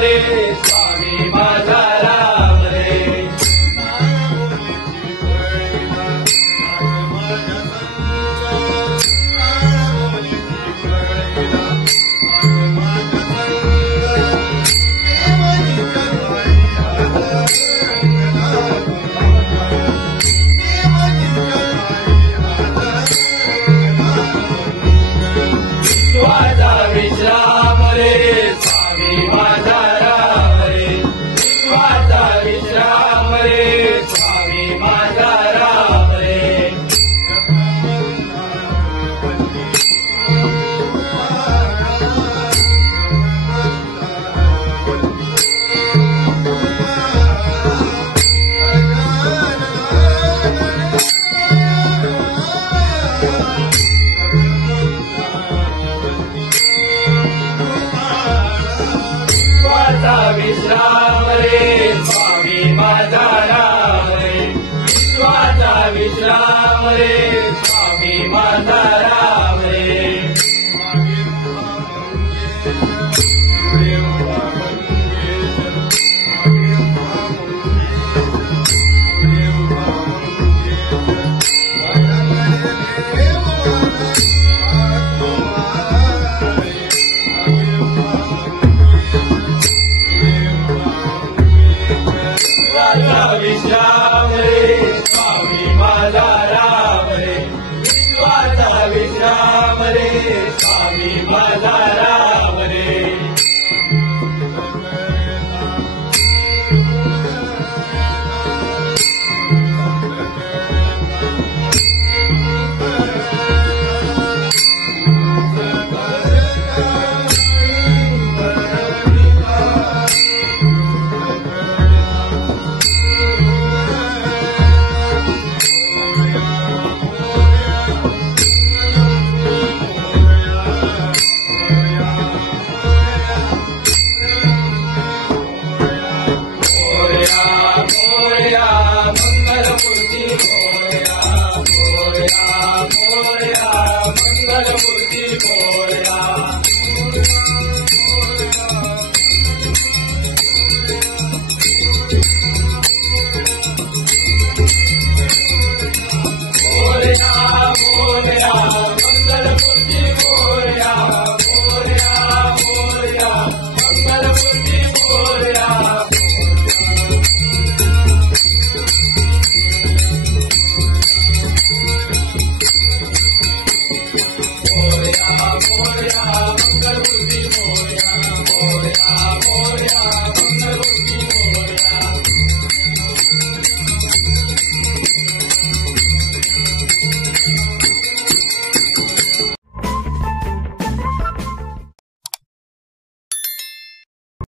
रे स्वामी माझा राम रे विश्राम रे स्वामी माझा राम रे विश्वाचा विश्राम रे स्वामी माझा राम रे विश्राम रे स्वामी माझा राम रे विश्वाचा विश्राम रे स्वामी माझा राम रे विश्राम रे स्वामी माझा राम रे विश्वाचा विश्राम रे स्वामी माझा राम रे मंगलमूर्ती